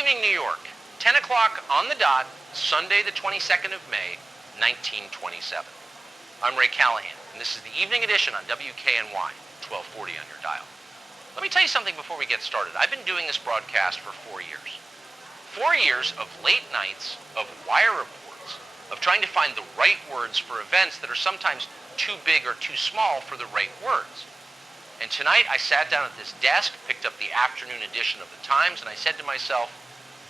evening, New York. 10 o'clock on the dot, Sunday the 22nd of May, 1927. I'm Ray Callahan, and this is the evening edition on WKNY, 1240 on your dial. Let me tell you something before we get started. I've been doing this broadcast for 4 years. 4 years of late nights, of wire reports, of trying to find the right words for events that are sometimes too big or too small for the right words. And tonight I sat down at this desk, picked up the afternoon edition of the Times, and I said to myself,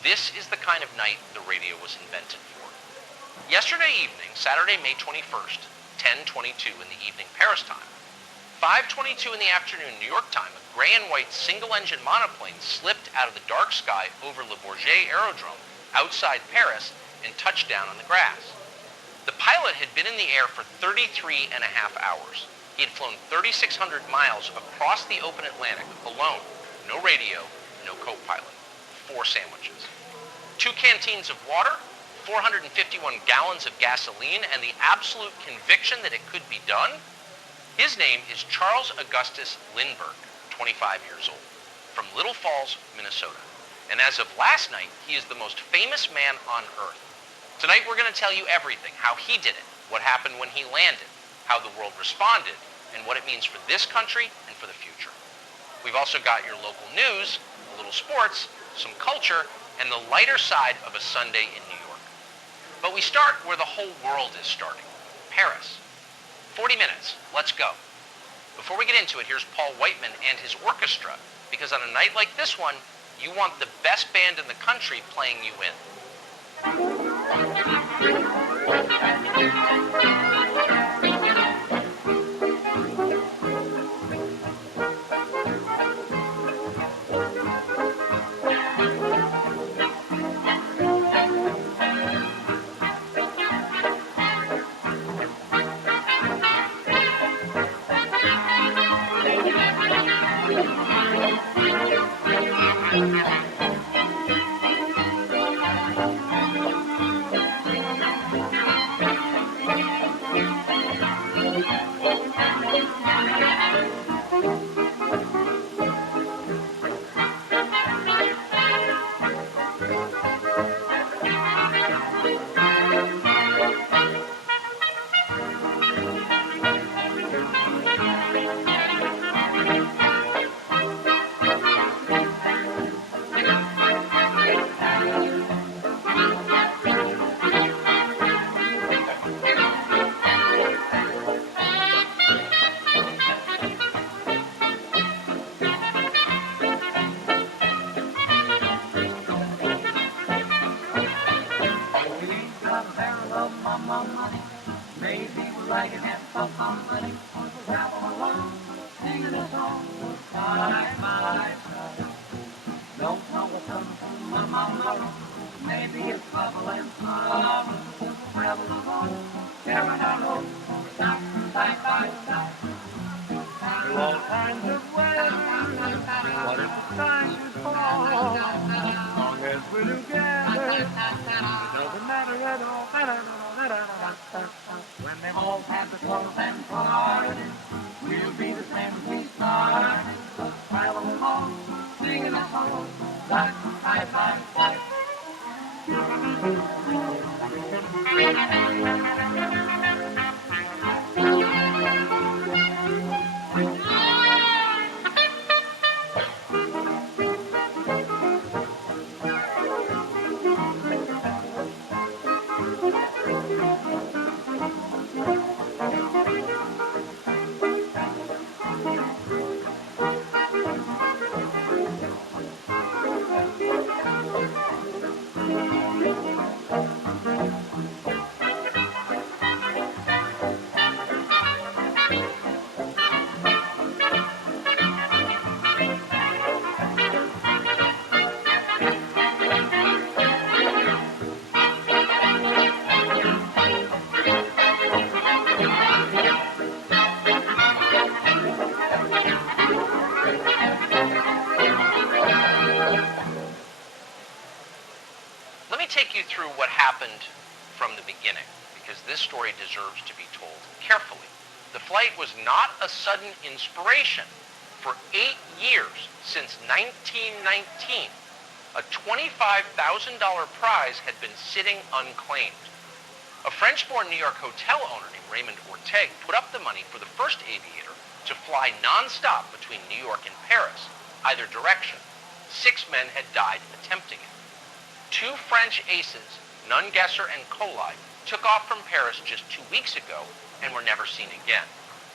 this is the kind of night the radio was invented for. Yesterday evening, Saturday, May 21st, 10:22 in the evening Paris time, 5:22 in the afternoon New York time, a gray and white single-engine monoplane slipped out of the dark sky over Le Bourget aerodrome outside Paris and touched down on the grass. The pilot had been in the air for 33 and a half hours. He had flown 3,600 miles across the open Atlantic alone. No radio, no co-pilot. 4 sandwiches. 2 canteens of water, 451 gallons of gasoline, and the absolute conviction that it could be done. His name is Charles Augustus Lindbergh, 25 years old, from Little Falls, Minnesota. And as of last night, he is the most famous man on Earth. Tonight we're going to tell you everything, how he did it, what happened when he landed, how the world responded, and what it means for this country and for the future. We've also got your local news, a little sports, some culture, and the lighter side of a Sunday in New York. But we start where the whole world is starting, Paris. 40 minutes, let's go. Before we get into it, here's Paul Whiteman and his orchestra, because on a night like this one, you want the best band in the country playing you in. When they've all had the clothes and parted, we'll be the same as we started. Travel along, singing a song, like bye bye bye. Take you through what happened from the beginning, because this story deserves to be told carefully. The flight was not a sudden inspiration. For 8 years, since 1919, A $25,000 prize had been sitting unclaimed. A French-born New York hotel owner named Raymond Ortega put up the money for the first aviator to fly non-stop between New York and Paris, either direction. 6 men had died attempting it. 2 French aces, Nungesser and Colli, took off from Paris just 2 weeks ago and were never seen again.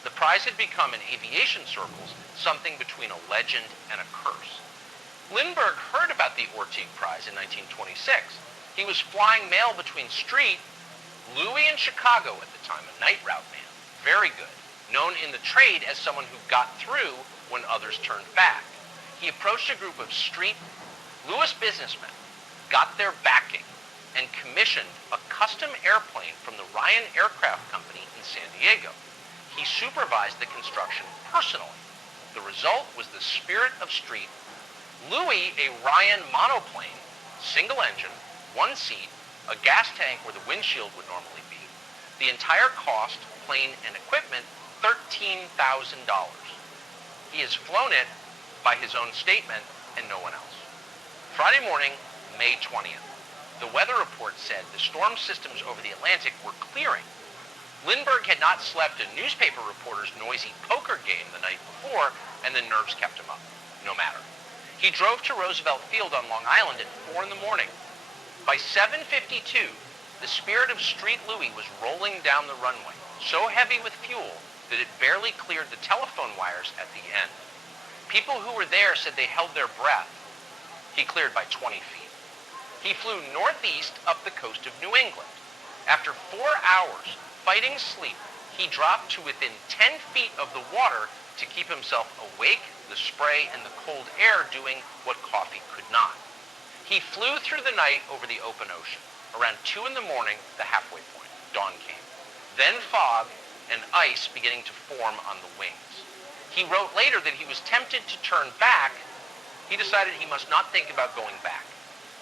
The prize had become in aviation circles something between a legend and a curse. Lindbergh heard about the Ortega Prize in 1926. He was flying mail between Street, Louis in Chicago at the time, a night route man, very good, known in the trade as someone who got through when others turned back. He approached a group of Street, Louis businessmen, got their backing, and commissioned a custom airplane from the Ryan Aircraft Company in San Diego. He supervised the construction personally. The result was the Spirit of Street. Louis, a Ryan monoplane, single engine, 1 seat, a gas tank where the windshield would normally be. The entire cost, plane and equipment, $13,000. He has flown it by his own statement and no one else. Friday morning, May 20th. The weather report said the storm systems over the Atlantic were clearing. Lindbergh had not slept a newspaper reporter's noisy poker game the night before, and the nerves kept him up. No matter. He drove to Roosevelt Field on Long Island at 4 in the morning. By 7:52, the Spirit of Street Louis was rolling down the runway, so heavy with fuel that it barely cleared the telephone wires at the end. People who were there said they held their breath. He cleared by 20 feet. He flew northeast up the coast of New England. After 4 hours fighting sleep, he dropped to within 10 feet of the water to keep himself awake, the spray and the cold air doing what coffee could not. He flew through the night over the open ocean. Around 2 in the morning, the halfway point, dawn came. Then fog and ice beginning to form on the wings. He wrote later that he was tempted to turn back. He decided he must not think about going back.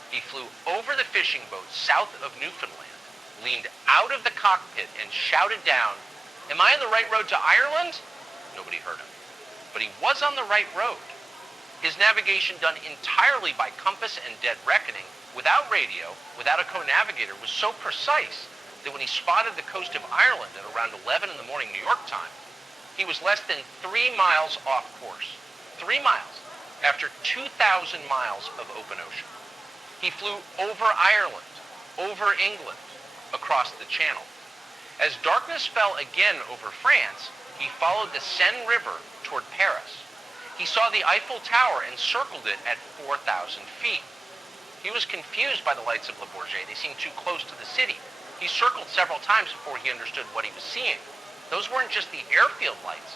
He flew over the fishing boat south of Newfoundland, leaned out of the cockpit and shouted down, "Am I on the right road to Ireland?" Nobody heard him. But he was on the right road. His navigation done entirely by compass and dead reckoning, without radio, without a co-navigator, was so precise that when he spotted the coast of Ireland at around 11 in the morning New York time, he was less than 3 miles off course. 3 miles after 2,000 miles of open ocean. He flew over Ireland, over England, across the Channel. As darkness fell again over France, he followed the Seine River toward Paris. He saw the Eiffel Tower and circled it at 4,000 feet. He was confused by the lights of Le Bourget. They seemed too close to the city. He circled several times before he understood what he was seeing. Those weren't just the airfield lights.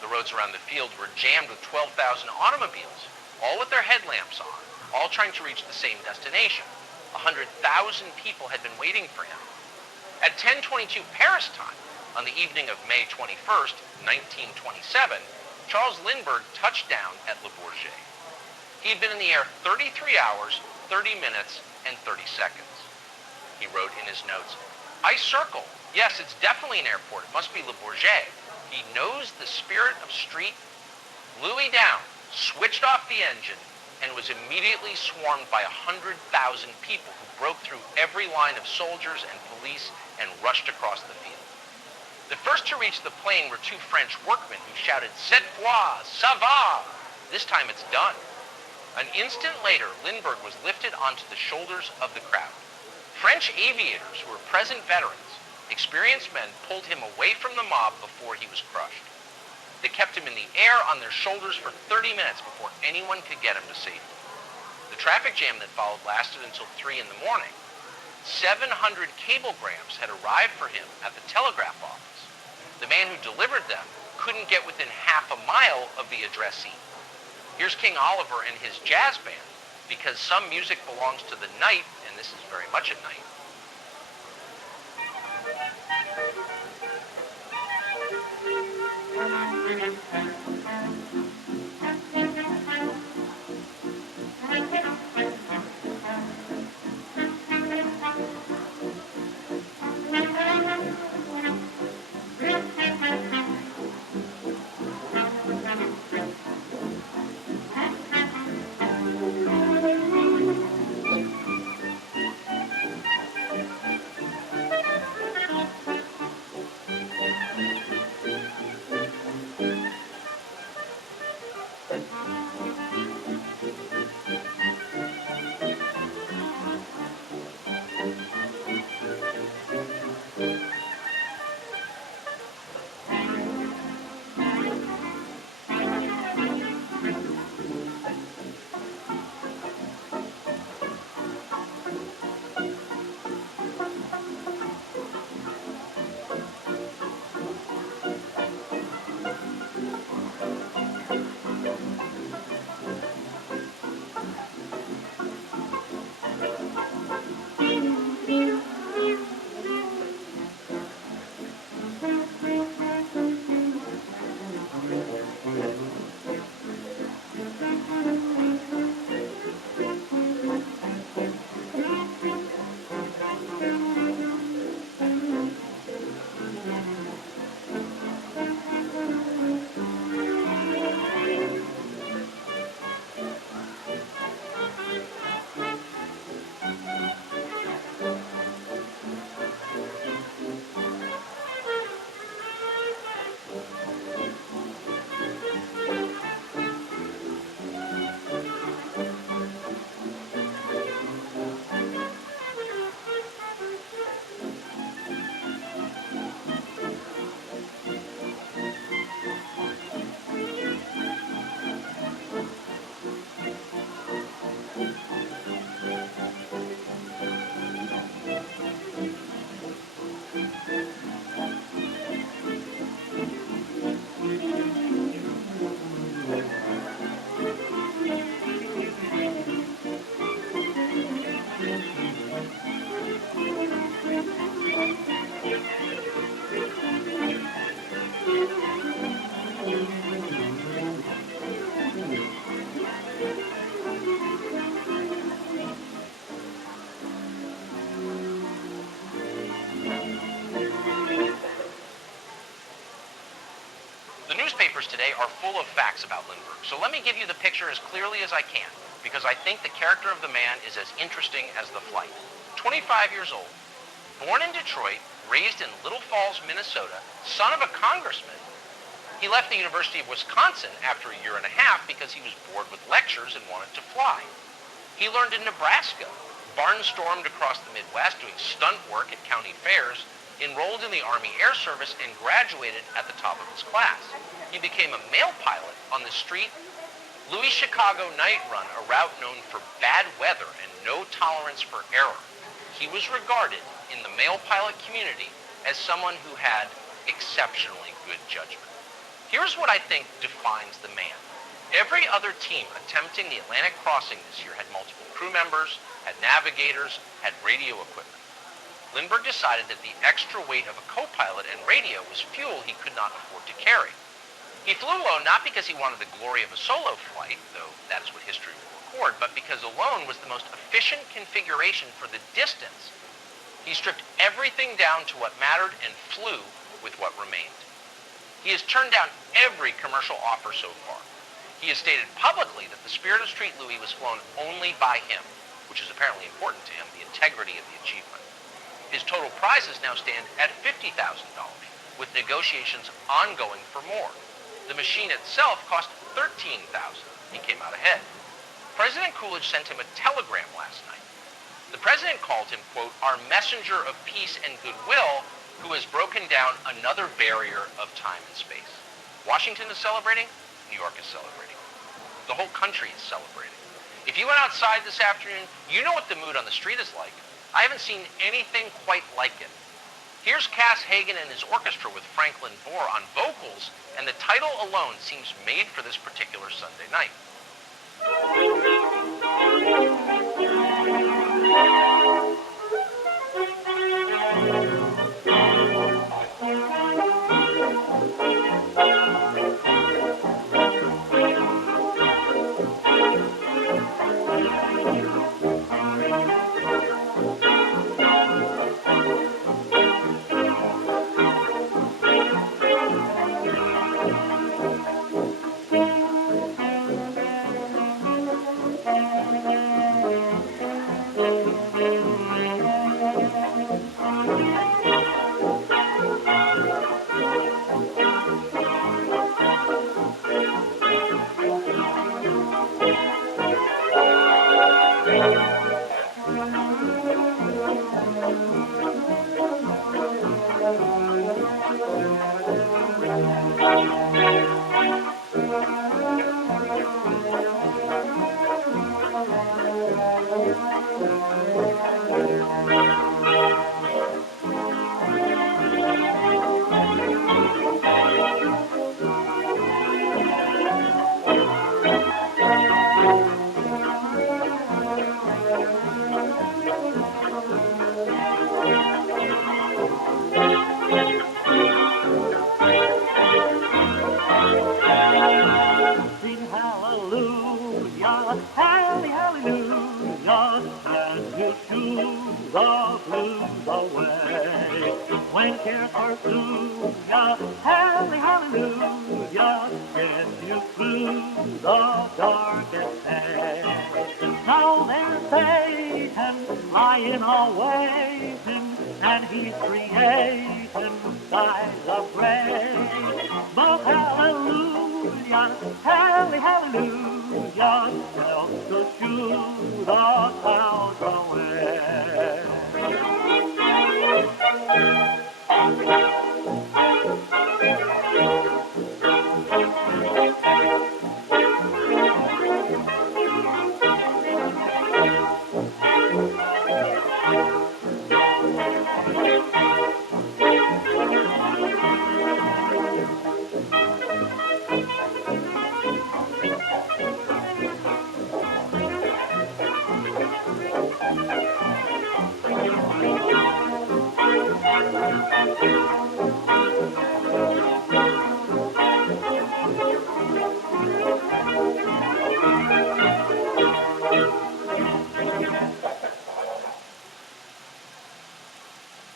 The roads around the field were jammed with 12,000 automobiles, all with their headlamps on, all trying to reach the same destination. 100,000 people had been waiting for him. At 10:22 Paris time, on the evening of May 21st, 1927, Charles Lindbergh touched down at Le Bourget. He had been in the air 33 hours, 30 minutes, and 30 seconds. He wrote in his notes, "I circle. Yes, it's definitely an airport. It must be Le Bourget. He knows the Spirit of Street." Louis down, switched off the engine, and was immediately swarmed by 100,000 people who broke through every line of soldiers and police and rushed across the field. The first to reach the plane were 2 French workmen who shouted, "Cette fois, ça va!" This time it's done. An instant later, Lindbergh was lifted onto the shoulders of the crowd. French aviators who were present veterans, experienced men, pulled him away from the mob before he was crushed. They kept him in the air on their shoulders for 30 minutes before anyone could get him to safety. The traffic jam that followed lasted until 3 in the morning. 700 cablegrams had arrived for him at the telegraph office. The man who delivered them couldn't get within half a mile of the addressee. Here's King Oliver and his jazz band, because some music belongs to the night, and this is very much at night. newspapers today are full of facts about Lindbergh, so let me give you the picture as clearly as I can, because I think the character of the man is as interesting as the flight. 25 years old, born in Detroit, raised in Little Falls, Minnesota, son of a congressman. He left the University of Wisconsin after a year and a half because he was bored with lectures and wanted to fly. He learned in Nebraska, barnstormed across the Midwest doing stunt work at county fairs, enrolled in the Army Air Service, and graduated at the top of his class. He became a mail pilot on the street Louis Chicago Night Run, a route known for bad weather and no tolerance for error. He was regarded in the mail pilot community as someone who had exceptionally good judgment. Here's what I think defines the man. Every other team attempting the Atlantic crossing this year had multiple crew members, had navigators, had radio equipment. Lindbergh decided that the extra weight of a co-pilot and radio was fuel he could not afford to carry. He flew alone not because he wanted the glory of a solo flight, though that is what history will record, but because alone was the most efficient configuration for the distance. He stripped everything down to what mattered and flew with what remained. He has turned down every commercial offer so far. He has stated publicly that the Spirit of Street Louis was flown only by him, which is apparently important to him, the integrity of the achievement. His total prizes now stand at $50,000, with negotiations ongoing for more. The machine itself cost $13,000. He came out ahead. President Coolidge sent him a telegram last night. The president called him, quote, our messenger of peace and goodwill, who has broken down another barrier of time and space. Washington is celebrating. New York is celebrating. The whole country is celebrating. If you went outside this afternoon, you know what the mood on the street is like. I haven't seen anything quite like it. Here's Cass Hagan and his orchestra with Franklin Bohr on vocals, and the title alone seems made for this particular Sunday night.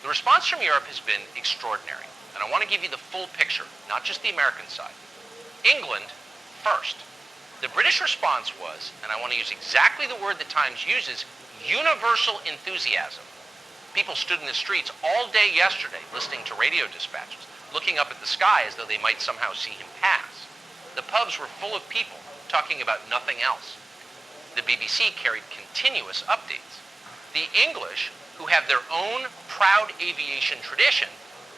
The response from Europe has been extraordinary, and I want to give you the full picture, not just the American side. England first. The British response was, and I want to use exactly the word the Times uses, universal enthusiasm. People stood in the streets all day yesterday listening to radio dispatches, looking up at the sky as though they might somehow see him pass. The pubs were full of people talking about nothing else. The BBC carried continuous updates. The English, who have their own proud aviation tradition,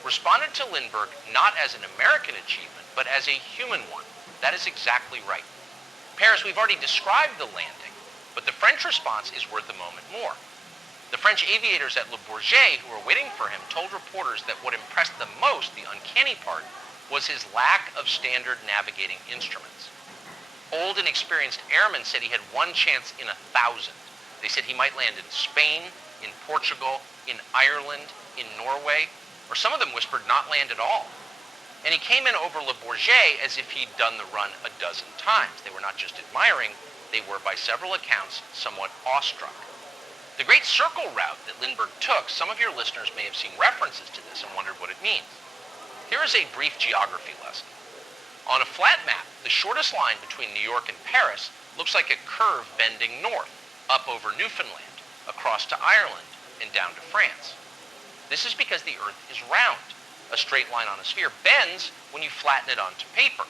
responded to Lindbergh not as an American achievement, but as a human one. That is exactly right. Paris, we've already described the landing, but the French response is worth a moment more. The French aviators at Le Bourget who were waiting for him told reporters that what impressed them most, the uncanny part, was his lack of standard navigating instruments. Old and experienced airmen said he had one chance in 1,000. They said he might land in Spain, in Portugal, in Ireland, in Norway, or some of them whispered not land at all. And he came in over Le Bourget as if he'd done the run a dozen times. They were not just admiring, they were, by several accounts, somewhat awestruck. The Great Circle route that Lindbergh took, some of your listeners may have seen references to this and wondered what it means. Here is a brief geography lesson. On a flat map, the shortest line between New York and Paris looks like a curve bending north, up over Newfoundland, across to Ireland, and down to France. This is because the Earth is round. A straight line on a sphere bends when you flatten it onto paper.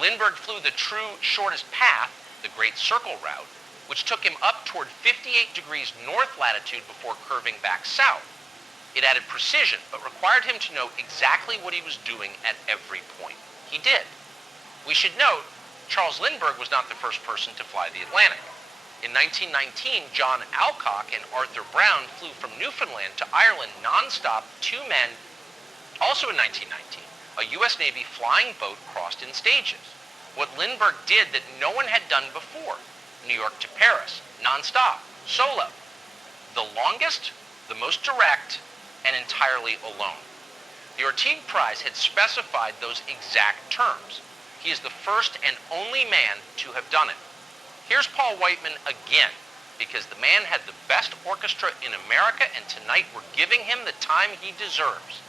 Lindbergh flew the true shortest path, the Great Circle route, which took him up toward 58 degrees north latitude before curving back south. It added precision, but required him to know exactly what he was doing at every point. He did. We should note, Charles Lindbergh was not the first person to fly the Atlantic. In 1919, John Alcock and Arthur Brown flew from Newfoundland to Ireland nonstop, two men. Also in 1919, a U.S. Navy flying boat crossed in stages. What Lindbergh did that no one had done before. New York to Paris, nonstop, solo. The longest, the most direct, and entirely alone. The Orteig Prize had specified those exact terms. He is the first and only man to have done it. Here's Paul Whiteman again, because the man had the best orchestra in America, and tonight we're giving him the time he deserves.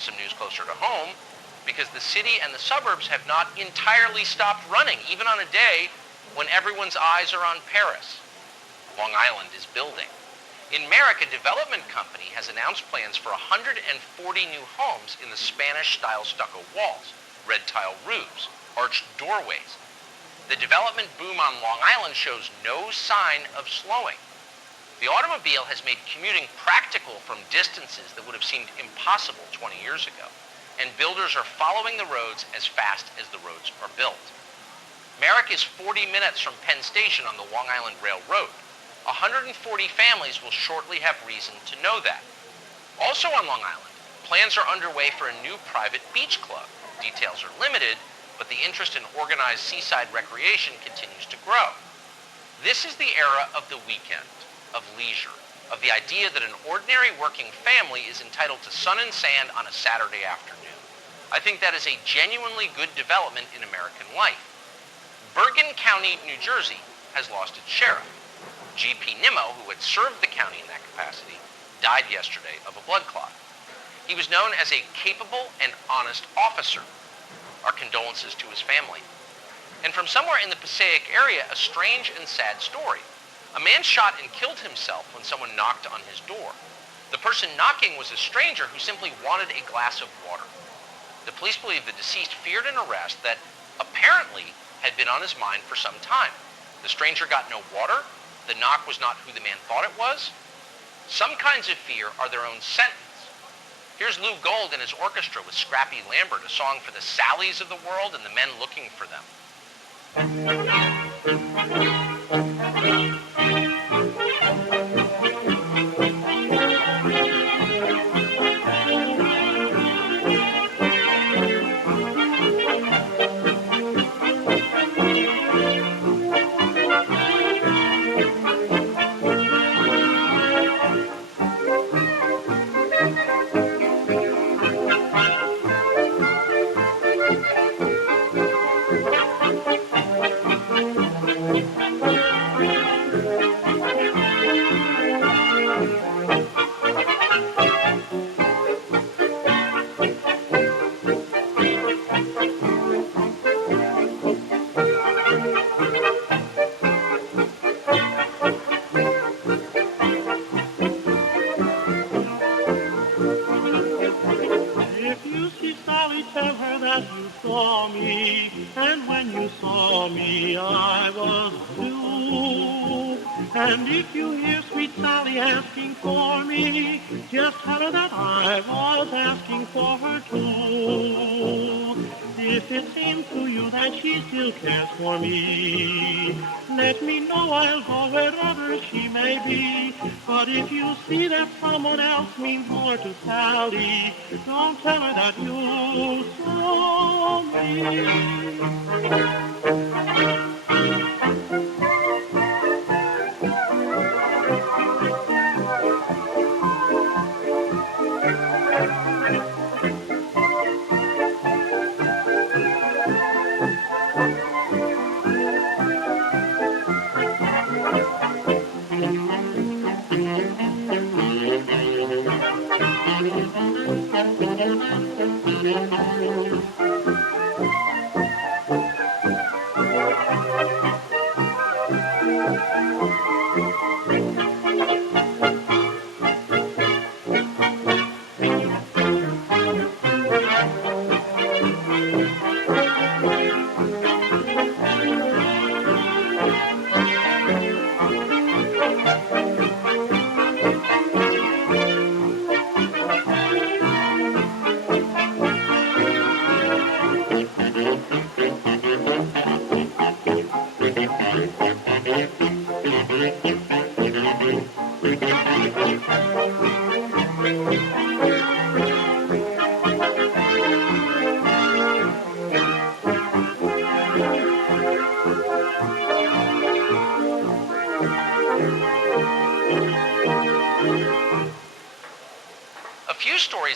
Some news closer to home, because the city and the suburbs have not entirely stopped running, even on a day when everyone's eyes are on Paris. Long Island is building. In Merrick, a development company has announced plans for 140 new homes in the Spanish-style stucco walls, red tile roofs, arched doorways. The development boom on Long Island shows no sign of slowing. The automobile has made commuting practical from distances that would have seemed impossible 20 years ago, and builders are following the roads as fast as the roads are built. Merrick is 40 minutes from Penn Station on the Long Island Railroad. 140 families will shortly have reason to know that. Also on Long Island, plans are underway for a new private beach club. Details are limited, but the interest in organized seaside recreation continues to grow. This is the era of the weekend, of leisure, of the idea that an ordinary working family is entitled to sun and sand on a Saturday afternoon. I think that is a genuinely good development in American life. Bergen County, New Jersey, has lost its sheriff. G.P. Nimmo, who had served the county in that capacity, died yesterday of a blood clot. He was known as a capable and honest officer. Our condolences to his family. And from somewhere in the Passaic area, a strange and sad story. A man shot and killed himself when someone knocked on his door. The person knocking was a stranger who simply wanted a glass of water. The police believe the deceased feared an arrest that apparently had been on his mind for some time. The stranger got no water. The knock was not who the man thought it was. Some kinds of fear are their own sentence. Here's Lou Gold and his orchestra with Scrappy Lambert, a song for the Sallies of the world and the men looking for them. And if you hear sweet Sally asking for me, just tell her that I was asking for her too. If it seems to you that she still cares for me, let me know, I'll go wherever she may be. But if you see that someone else means more to Sally, don't tell her that you saw me.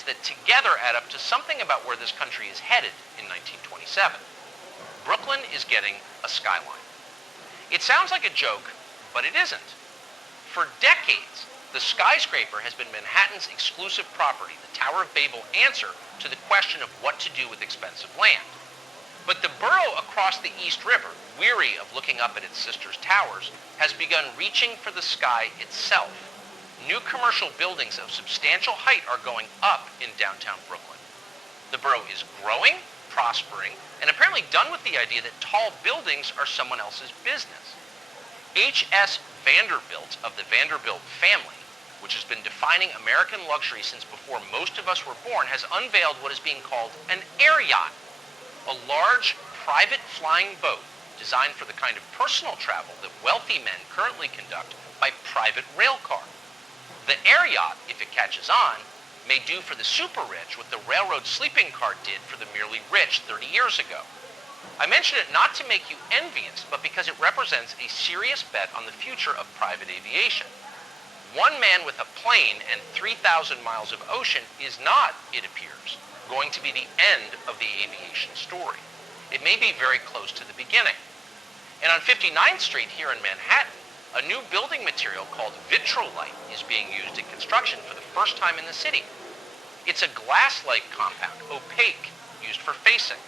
That together add up to something about where this country is headed in 1927. Brooklyn is getting a skyline. It sounds like a joke, but it isn't. For decades, The skyscraper has been Manhattan's exclusive property, the Tower of Babel answer to the question of what to do with expensive land. But the borough across the East River, weary of looking up at its sister's towers, has begun reaching for the sky itself. New commercial buildings of substantial height are going up in downtown Brooklyn. The borough is growing, prospering, and apparently done with the idea that tall buildings are someone else's business. H.S. Vanderbilt of the Vanderbilt family, which has been defining American luxury since before most of us were born, has unveiled what is being called an air yacht, a large private flying boat designed for the kind of personal travel that wealthy men currently conduct by private rail car. The air yacht, if it catches on, may do for the super rich what the railroad sleeping car did for the merely rich 30 years ago. I mention it not to make you envious, but because it represents a serious bet on the future of private aviation. One man with a plane and 3,000 miles of ocean is not, it appears, going to be the end of the aviation story. It may be very close to the beginning. And on 59th Street here in Manhattan, a new building material called vitrolite is being used in construction for the first time in the city. It's a glass-like compound, opaque, used for facing.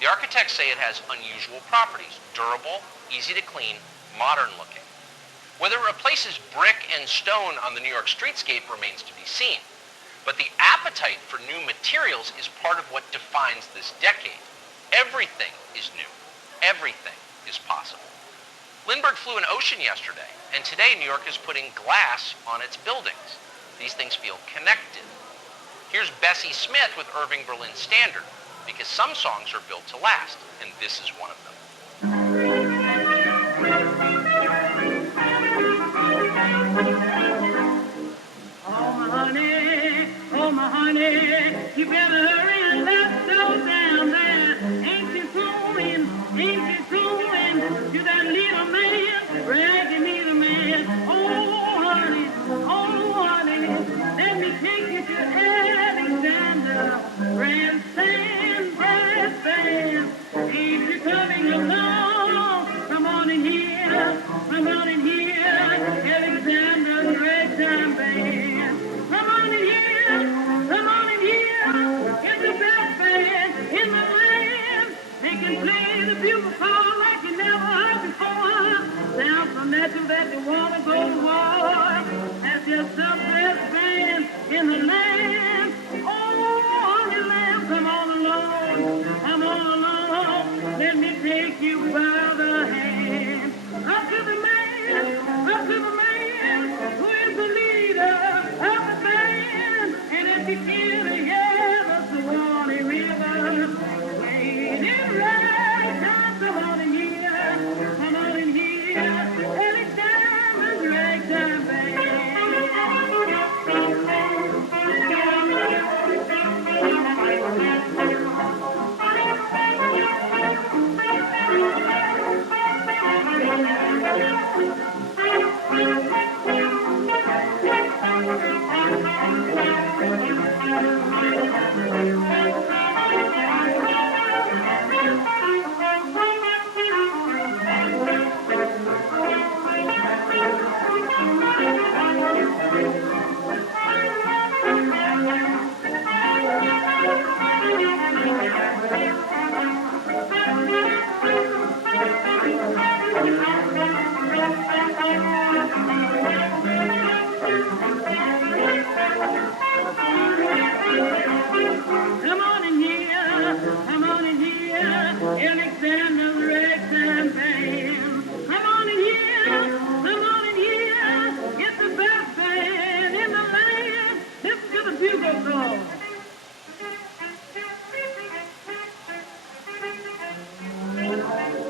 The architects say it has unusual properties, durable, easy to clean, modern looking. Whether it replaces brick and stone on the New York streetscape remains to be seen. But the appetite for new materials is part of what defines this decade. Everything is new. Everything is possible. Lindbergh flew an ocean yesterday, and today New York is putting glass on its buildings. These things feel connected. Here's Bessie Smith with Irving Berlin's Standard, because some songs are built to last, and this is one of them. Oh my honey, you better hurry and let's go down there. Ain't you going to that little man, bragging little man? Oh honey, let me take you to Alexander, grandstand, brass band. Ain't you coming along? Come on in here, Alexander's ragtime band. Come on in here, get the best band in the land. They can play the bugle call like you never heard before. Down from that to that, they wanna go to war. That's just the best band in the land. Oh, honey lamb, come on along, let me take you by the hand. Up to the man, who is the leader of the band. And if you can't hear the Suwannee River, waiting right, come on in here, Alexander's ragtime band. Alexander's ragtime band. Come on in here, get the best band in the land. Listen to the bugle call.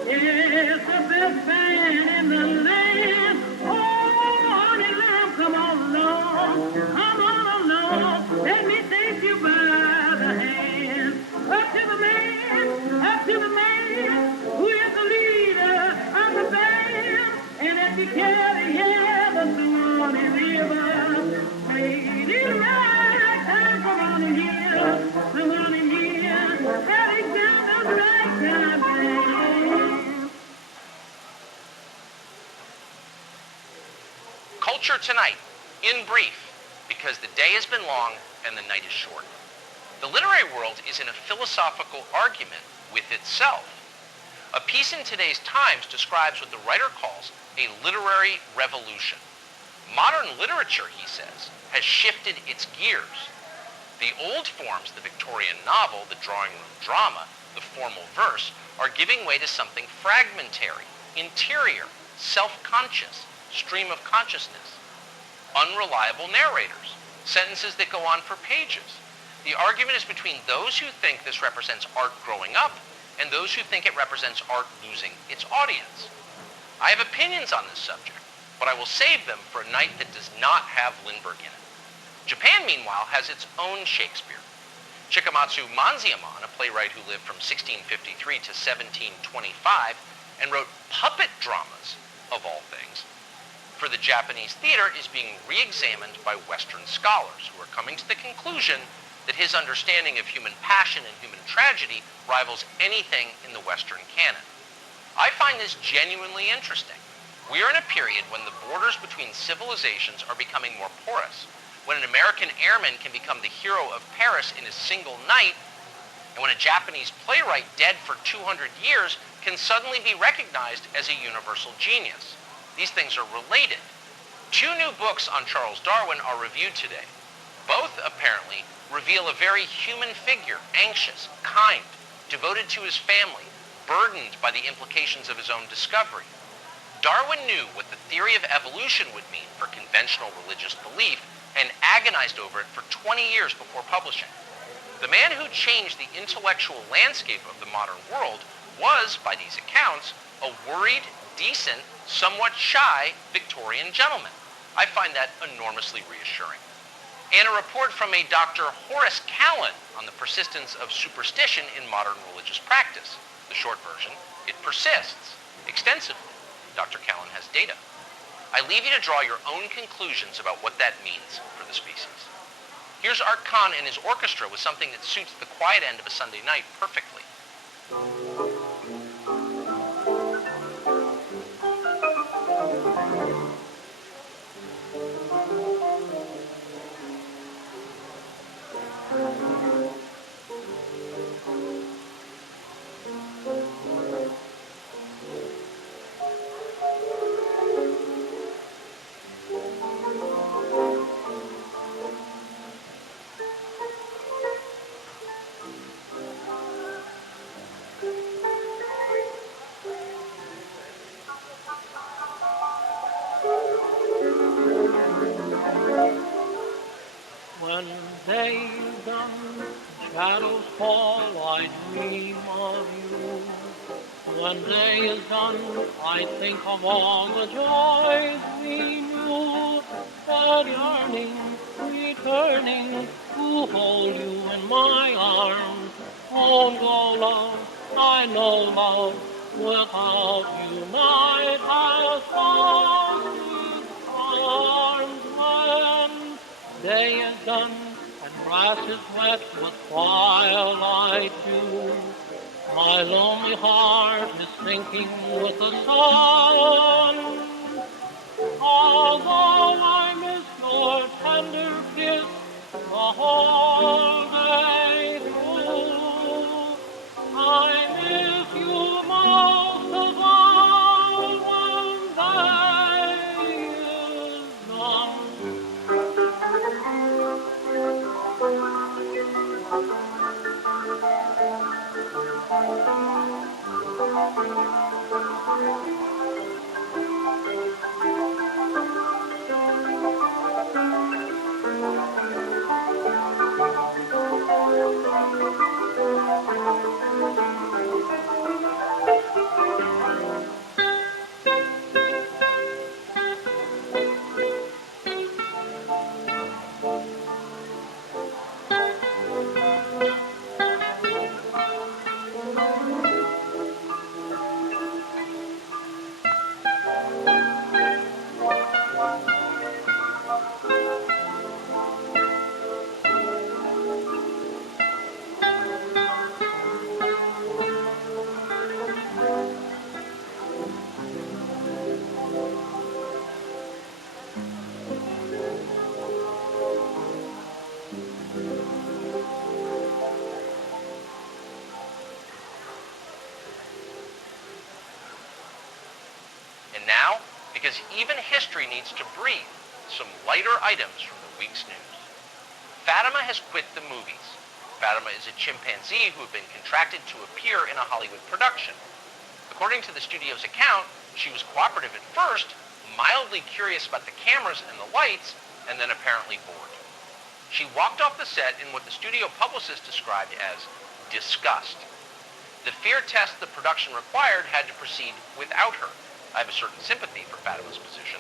Yes, the best band in the land. Oh, honey lamb, come on along, let me take you by the hand. Up to the man, who is the leader of the band. And if you can't hear the Suwannee River, waiting right, come on in here, Alexander's ragtime band. Culture Tonight, In brief, because the day has been long and the night is short. The literary world is in a philosophical argument with itself. A piece in today's Times describes what the writer calls a literary revolution. Modern literature, he says, has shifted its gears. The old forms, the Victorian novel, the drawing room drama, the formal verse, are giving way to something fragmentary, interior, self-conscious, stream of consciousness. Unreliable narrators, sentences that go on for pages. The argument is between those who think this represents art growing up and those who think it represents art losing its audience. I have opinions on this subject, but I will save them for a night that does not have Lindbergh in it. Japan, meanwhile, has its own Shakespeare. Chikamatsu Manziamon, a playwright who lived from 1653 to 1725 and wrote puppet dramas, of all things, for the Japanese theater, is being re-examined by Western scholars who are coming to the conclusion that his understanding of human passion and human tragedy rivals anything in the Western canon. I find this genuinely interesting. We are in a period when the borders between civilizations are becoming more porous, when an American airman can become the hero of Paris in a single night, and when a Japanese playwright dead for 200 years can suddenly be recognized as a universal genius. These things are related. 2 new books on Charles Darwin are reviewed today. Both, apparently, reveal a very human figure, anxious, kind, devoted to his family, burdened by the implications of his own discovery. Darwin knew what the theory of evolution would mean for conventional religious belief and agonized over it for 20 years before publishing. The man who changed the intellectual landscape of the modern world was, by these accounts, a worried, decent, somewhat shy Victorian gentleman. I find that enormously reassuring. And a report from a Dr. Horace Callan on the persistence of superstition in modern religious practice. The short version, it persists extensively. Dr. Callan has data. I leave you to draw your own conclusions about what that means for the species. Here's Art Kahn and his orchestra with something that suits the quiet end of a Sunday night perfectly. When day is done, shadows fall, I dream of you. When day is done, I think of all the joys we knew. And yearning, returning to hold you in my arms. Won't go, love, I know, love, without you night has lost its charms. When day is done and grass is wet with twilight dew, my lonely heart is sinking with the sun. Although I miss your tender kiss the whole day through, I miss you most of all when day is done. because even history needs to breathe some lighter items from the week's news. Fatima has quit the movies. Fatima is a chimpanzee who had been contracted to appear in a Hollywood production. According to the studio's account, she was cooperative at first, mildly curious about the cameras and the lights, and then apparently bored. She walked off the set in what the studio publicist described as disgust. The fear test the production required had to proceed without her. I have a certain sympathy for Fatima's position.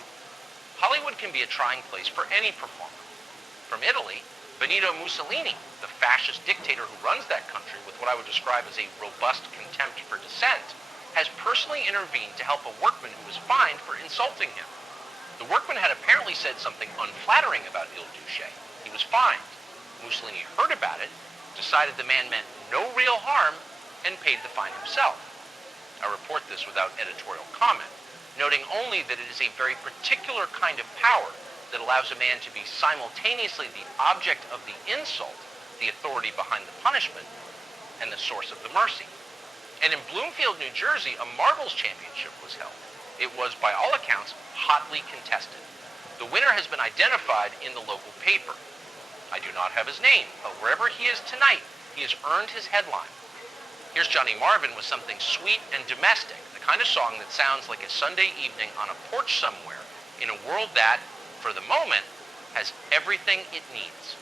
Hollywood can be a trying place for any performer. From Italy, Benito Mussolini, the fascist dictator who runs that country with what I would describe as a robust contempt for dissent, has personally intervened to help a workman who was fined for insulting him. The workman had apparently said something unflattering about Il Duce. He was fined. Mussolini heard about it, decided the man meant no real harm, and paid the fine himself. I report this without editorial comment, noting only that it is a very particular kind of power that allows a man to be simultaneously the object of the insult, the authority behind the punishment, and the source of the mercy. And in Bloomfield, New Jersey, a marbles championship was held. It was, by all accounts, hotly contested. The winner has been identified in the local paper. I do not have his name, but wherever he is tonight, he has earned his headline. Here's Johnny Marvin with something sweet and domestic, the kind of song that sounds like a Sunday evening on a porch somewhere in a world that, for the moment, has everything it needs.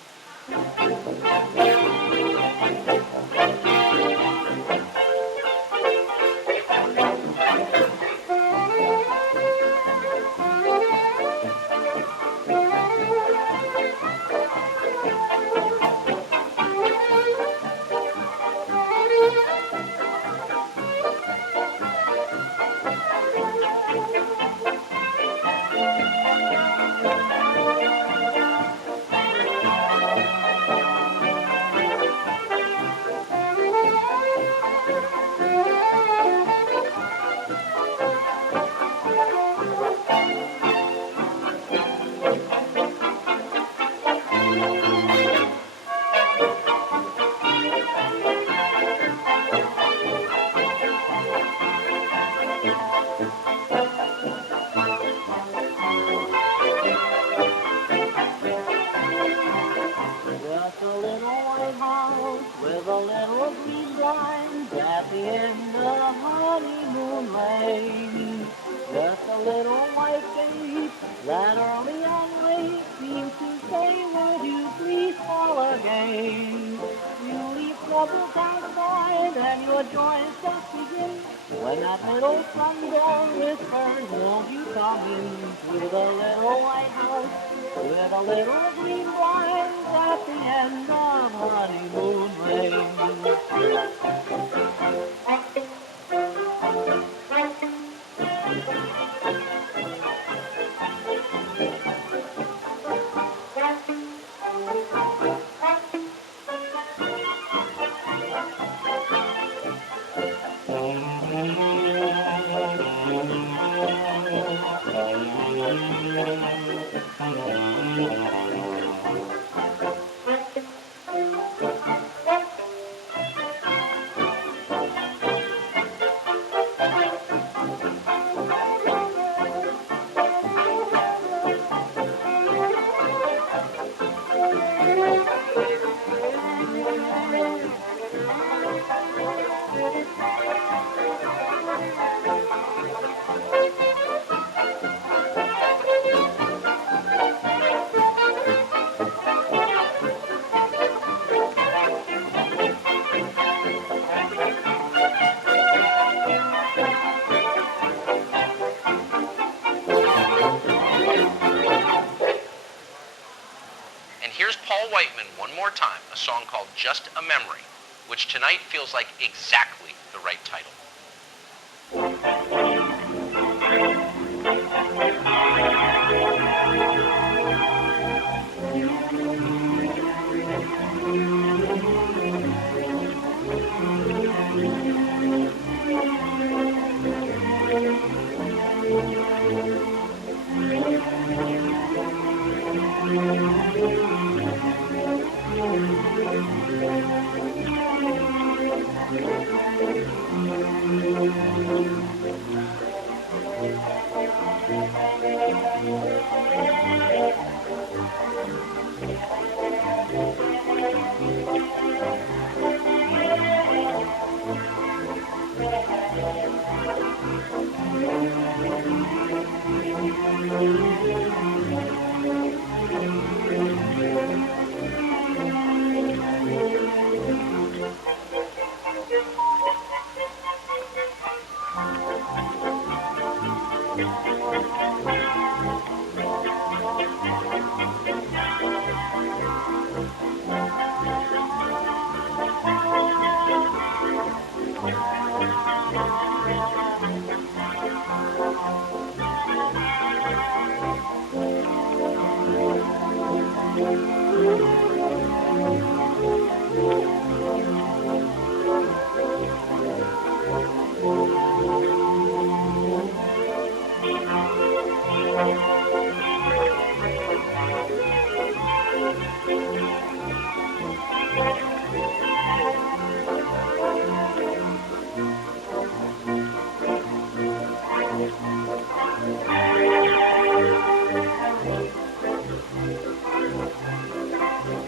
Whiteman one more time, a song called Just a Memory, which tonight feels like exactly the right title.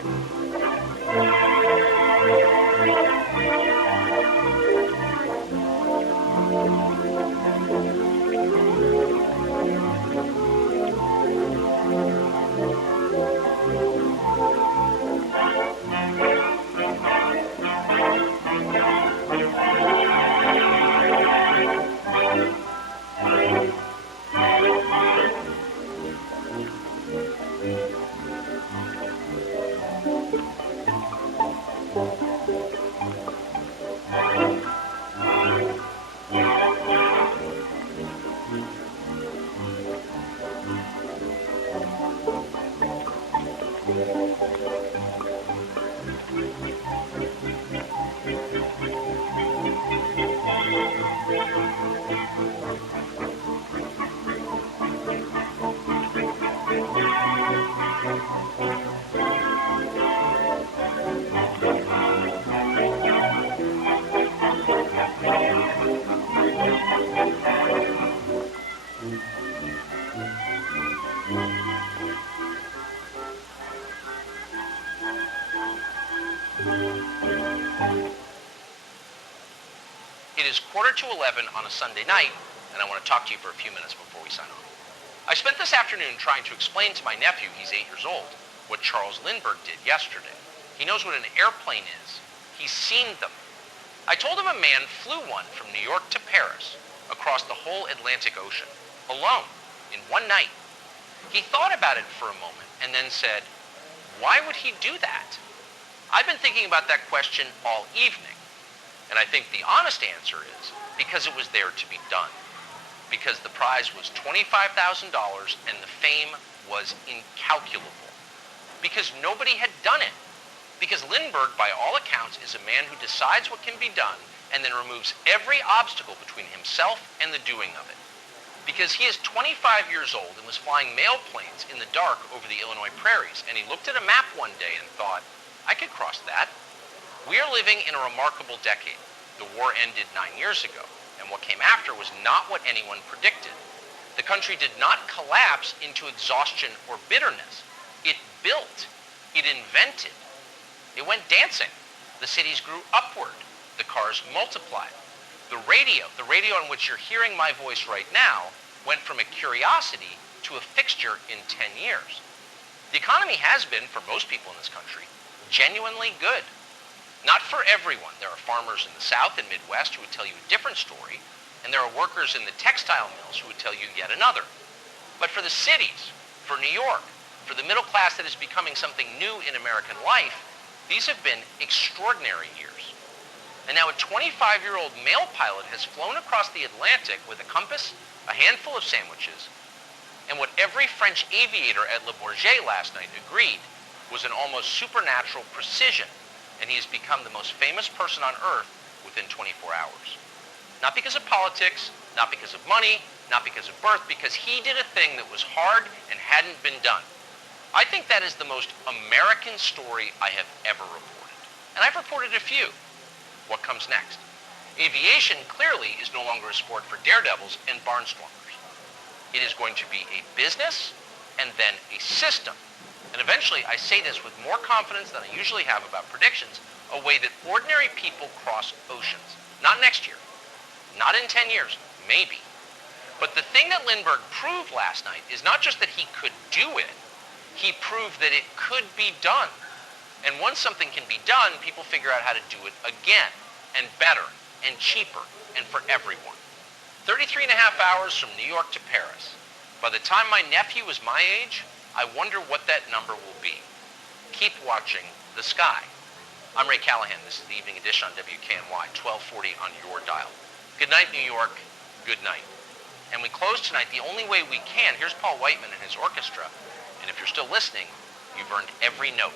It is 11:15 on a Sunday night, and I want to talk to you for a few minutes before we sign off. I spent this afternoon trying to explain to my nephew, he's 8 years old, what Charles Lindbergh did yesterday. He knows what an airplane is. He's seen them. I told him a man flew one from New York to Paris, across the whole Atlantic Ocean, alone, in one night. He thought about it for a moment and then said, why would he do that? I've been thinking about that question all evening, and I think the honest answer is because it was there to be done. Because the prize was $25,000 and the fame was incalculable. Because nobody had done it. Because Lindbergh, by all accounts, is a man who decides what can be done and then removes every obstacle between himself and the doing of it. Because he is 25 years old and was flying mail planes in the dark over the Illinois prairies, and he looked at a map one day and thought, I could cross that. We are living in a remarkable decade. The war ended 9 years ago, and what came after was not what anyone predicted. The country did not collapse into exhaustion or bitterness. It built. It invented. It went dancing. The cities grew upward. The cars multiplied. The radio on which you're hearing my voice right now, went from a curiosity to a fixture in 10 years. The economy has been, for most people in this country, genuinely good. Not for everyone. There are farmers in the South and Midwest who would tell you a different story, and there are workers in the textile mills who would tell you yet another. But for the cities, for New York, for the middle class that is becoming something new in American life, these have been extraordinary years. And now a 25-year-old male pilot has flown across the Atlantic with a compass, a handful of sandwiches, and what every French aviator at Le Bourget last night agreed was an almost supernatural precision, and he has become the most famous person on Earth within 24 hours. Not because of politics, not because of money, not because of birth, because he did a thing that was hard and hadn't been done. I think that is the most American story I have ever reported. And I've reported a few. What comes next? Aviation clearly is no longer a sport for daredevils and barnstormers. It is going to be a business and then a system. And eventually, I say this with more confidence than I usually have about predictions, a way that ordinary people cross oceans. Not next year. Not in 10 years. Maybe. But the thing that Lindbergh proved last night is not just that he could do it, he proved that it could be done. And once something can be done, people figure out how to do it again, and better, and cheaper, and for everyone. 33 and a half hours from New York to Paris. By the time my nephew is my age, I wonder what that number will be. Keep watching the sky. I'm Ray Callahan. This is the evening edition on WKNY, 1240 on your dial. Good night, New York. Good night. And we close tonight the only way we can. Here's Paul Whiteman and his orchestra. And if you're still listening, you've earned every note.